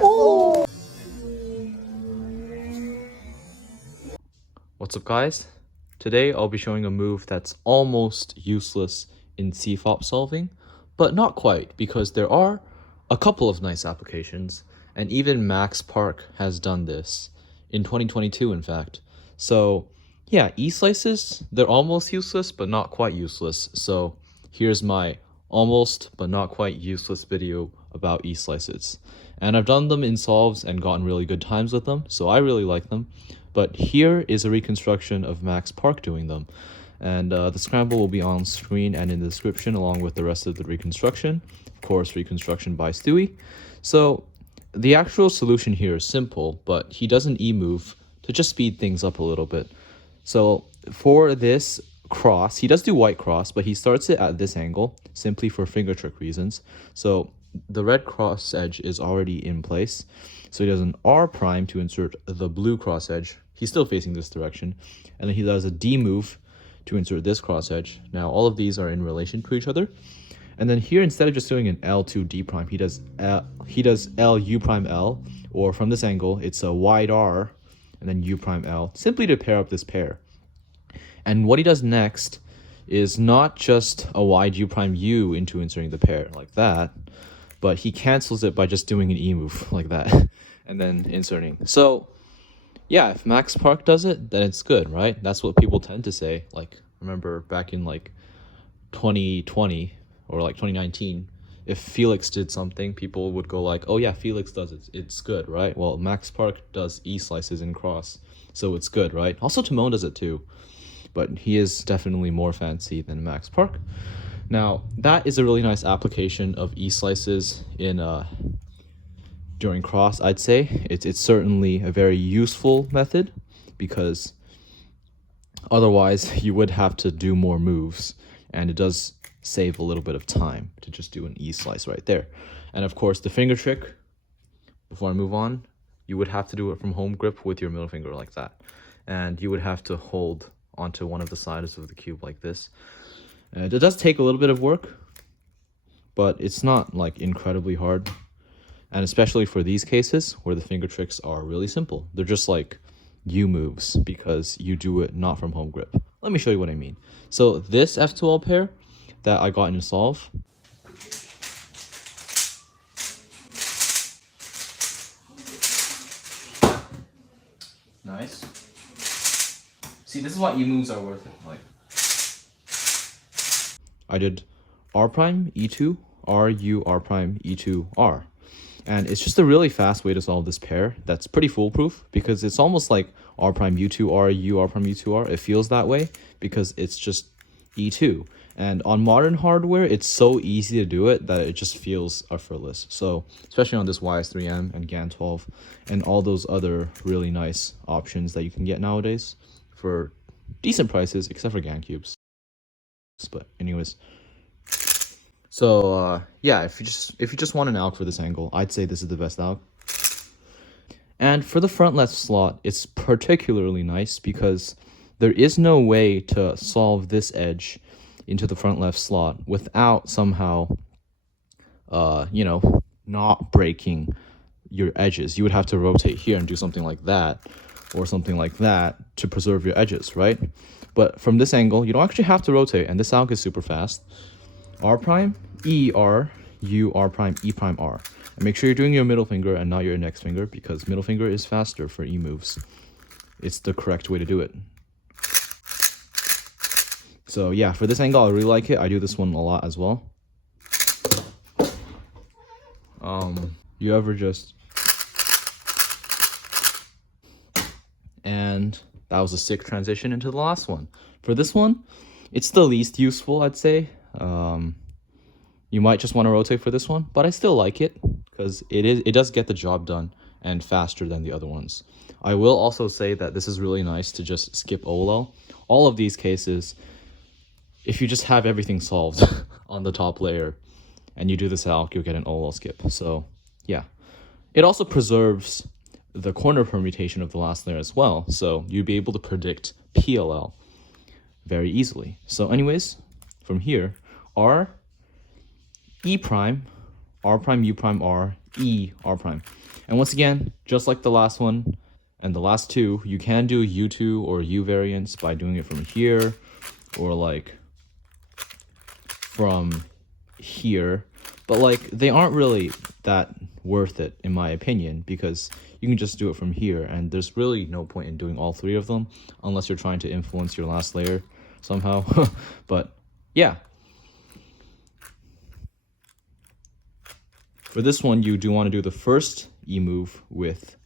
Oh! What's up, guys? Today I'll be showing a move that's almost useless in CFOP solving, but not quite, because there are a couple of nice applications, and even Max Park has done this in 2022, in fact. So yeah, E-slices, they're almost useless, but not quite useless. So here's my almost but not quite useless video about E-slices. And I've done them in solves and gotten really good times with them, so I really like them. But here is a reconstruction of Max Park doing them. And the scramble will be on screen and in the description along with the rest of the reconstruction. Of course, Reconstruction by Stewy. So the actual solution here is simple, but he does an E move to just speed things up a little bit. So for this cross, he does do white cross, but he starts it at this angle simply for finger trick reasons. So the red cross edge is already in place. So he does an R prime to insert the blue cross edge. He's still facing this direction. And then he does a D move to insert this cross edge. Now all of these are in relation to each other. And then here, instead of just doing an L to D prime, he does L U prime L, or from this angle, it's a wide R and then U prime L, simply to pair up this pair. And what he does next is not just a wide U prime U into inserting the pair like that, but he cancels it by just doing an E move like that and then inserting. So yeah, if Max Park does it, then it's good, right? That's what people tend to say. Like, remember back in like 2020 or like 2019, if Felix did something, people would go like, oh yeah, Felix does it, it's good, right? Well, Max Park does E slices in cross, so it's good, right? Also Timon does it too, but he is definitely more fancy than Max Park. Now that is a really nice application of E slices in during cross. I'd say it's certainly a very useful method, because otherwise you would have to do more moves, and it does save a little bit of time to just do an E slice right there. And of course the finger trick, before I move on, you would have to do it from home grip with your middle finger like that, and you would have to hold onto one of the sides of the cube like this. And it does take a little bit of work, but it's not like incredibly hard. And especially for these cases where the finger tricks are really simple, they're just like U moves because you do it not from home grip. Let me show you what I mean. So this F2L pair that I got in solve, nice. See, this is why E moves are worth it. Like, I did R prime E2 R U R prime E2 R. And it's just a really fast way to solve this pair that's pretty foolproof, because it's almost like R prime U2 R U R prime U2 R. It feels that way because it's just E2. And on modern hardware, it's so easy to do it that it just feels effortless. So especially on this YS3M and GAN 12 and all those other really nice options that you can get nowadays for decent prices, except for GAN cubes. But anyways, so yeah, if you just want an ALK for this angle, I'd say this is the best ALK. And for the front left slot, it's particularly nice because there is no way to solve this edge into the front left slot without somehow not breaking your edges. You would have to rotate here and do something like that or something like that to preserve your edges, right? But from this angle, you don't actually have to rotate, and this ALK is super fast. R prime, E, R, U, R prime, E prime, R. And make sure you're doing your middle finger and not your index finger, because middle finger is faster for E moves. It's the correct way to do it. So yeah, for this angle, I really like it. I do this one a lot as well. You ever just... And that was a sick transition into the last one. For this one, it's the least useful, I'd say. You might just want to rotate for this one, but I still like it because it does get the job done and faster than the other ones. I will also say that this is really nice to just skip OLL. All of these cases, if you just have everything solved on the top layer and you do this ALK, you'll get an OLL skip. So yeah, it also preserves the corner permutation of the last layer as well, so you'd be able to predict PLL very easily. So anyways, from here, R, E prime, R prime, U prime, R, E, R prime. And once again, just like the last one and the last two, you can do U2 or U variants by doing it from here or like from here. But like they aren't really that worth it in my opinion, because you can just do it from here and there's really no point in doing all three of them unless you're trying to influence your last layer somehow. But yeah, for this one you do want to do the first E move with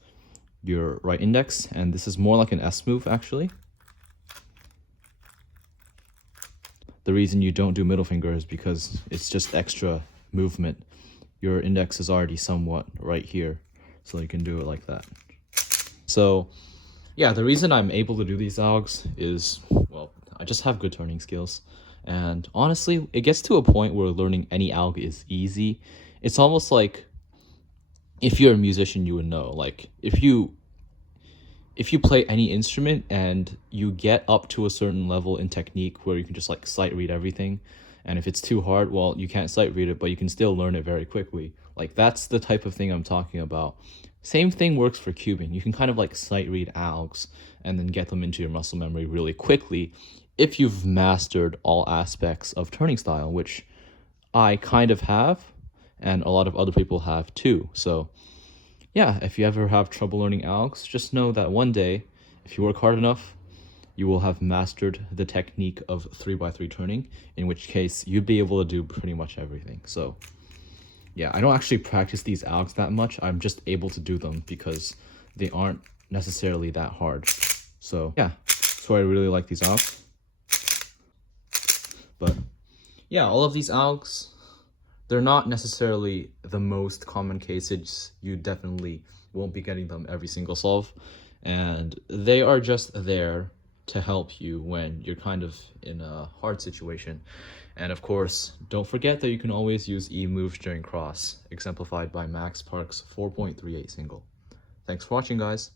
your right index, and this is more like an S move actually. The reason you don't do middle finger is because it's just extra movement. Your index is already somewhat right here, so you can do it like that. So yeah, the reason I'm able to do these algs is, well, I just have good turning skills. And honestly, it gets to a point where learning any alg is easy. It's almost like, if you're a musician, you would know, like if you play any instrument and you get up to a certain level in technique where you can just like sight read everything, and if it's too hard, well, you can't sight read it, but you can still learn it very quickly. Like that's the type of thing I'm talking about. Same thing works for cubing. You can kind of like sight read algs and then get them into your muscle memory really quickly if you've mastered all aspects of turning style, which I kind of have, and a lot of other people have too. So yeah, if you ever have trouble learning algs, just know that one day, if you work hard enough, you will have mastered the technique of 3x3 turning, in which case you'd be able to do pretty much everything. So yeah, I don't actually practice these algs that much. I'm just able to do them because they aren't necessarily that hard. So yeah, that's why I really like these algs. But yeah, all of these algs, they're not necessarily the most common cases. You definitely won't be getting them every single solve. And they are just there to help you when you're kind of in a hard situation. And of course, don't forget that you can always use E moves during cross, exemplified by Max Park's 4.38 single. Thanks for watching, guys.